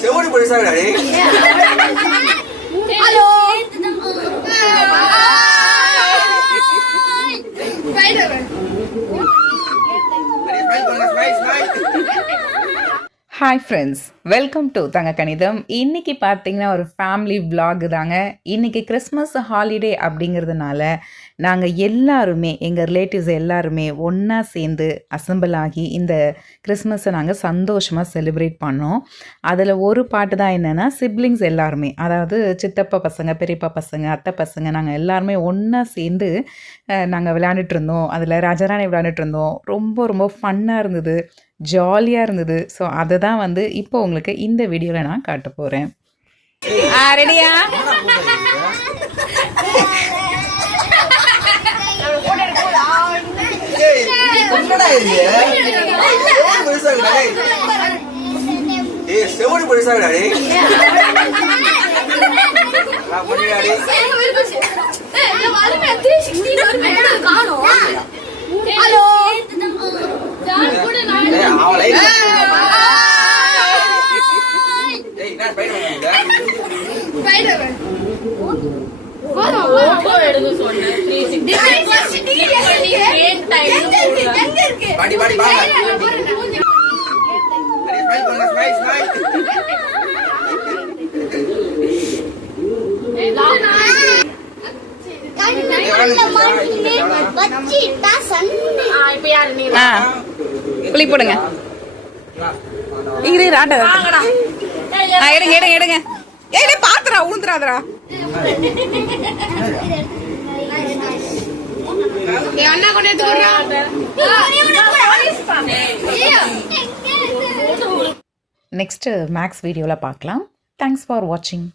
செவடி படிச்சாங்க hello hi friends, welcome to தங்க கணிதம். இன்றைக்கி பார்த்தீங்கன்னா ஒரு ஃபேமிலி விலாக் தாங்க. இன்றைக்கி கிறிஸ்மஸ் ஹாலிடே அப்படிங்கிறதுனால நாங்கள் எல்லாருமே எங்கள் ரிலேட்டிவ்ஸ் எல்லாருமே ஒன்றா சேர்ந்து அசம்பிள் ஆகி இந்த கிறிஸ்மஸை நாங்கள் சந்தோஷமாக செலிப்ரேட் பண்ணோம். அதில் ஒரு பாட்டு தான் என்னென்னா, சிப்ளிங்ஸ் எல்லாருமே, அதாவது சித்தப்பா பசங்க, பெரியப்பா பசங்க, அத்தை பசங்க, நாங்கள் எல்லாருமே ஒன்றா சேர்ந்து நாங்கள் விளையாண்டுட்டு இருந்தோம். அதில் ராஜராணி விளையாண்டுட்டு இருந்தோம். ரொம்ப ரொம்ப ஃபன்னாக இருந்தது, ஜாலியாக இருந்தது. ஸோ அதை தான் வந்து இப்போ உங்களுக்கு இந்த வீடியோவில் நான் காட்ட போகிறேன். ரெடியா? செவடி படிச்சாங்க ஹலோ புளி போடுங்க. இங்கே ஆட்ட எடுங்க எடுங்க எடுங்க. ஏய் பாத்துறா, ஊந்துறாதரா. நெக்ஸ்ட் மேக்ஸ் வீடியோவில் பார்க்கலாம். தேங்க்ஸ் ஃபார் வாட்சிங்.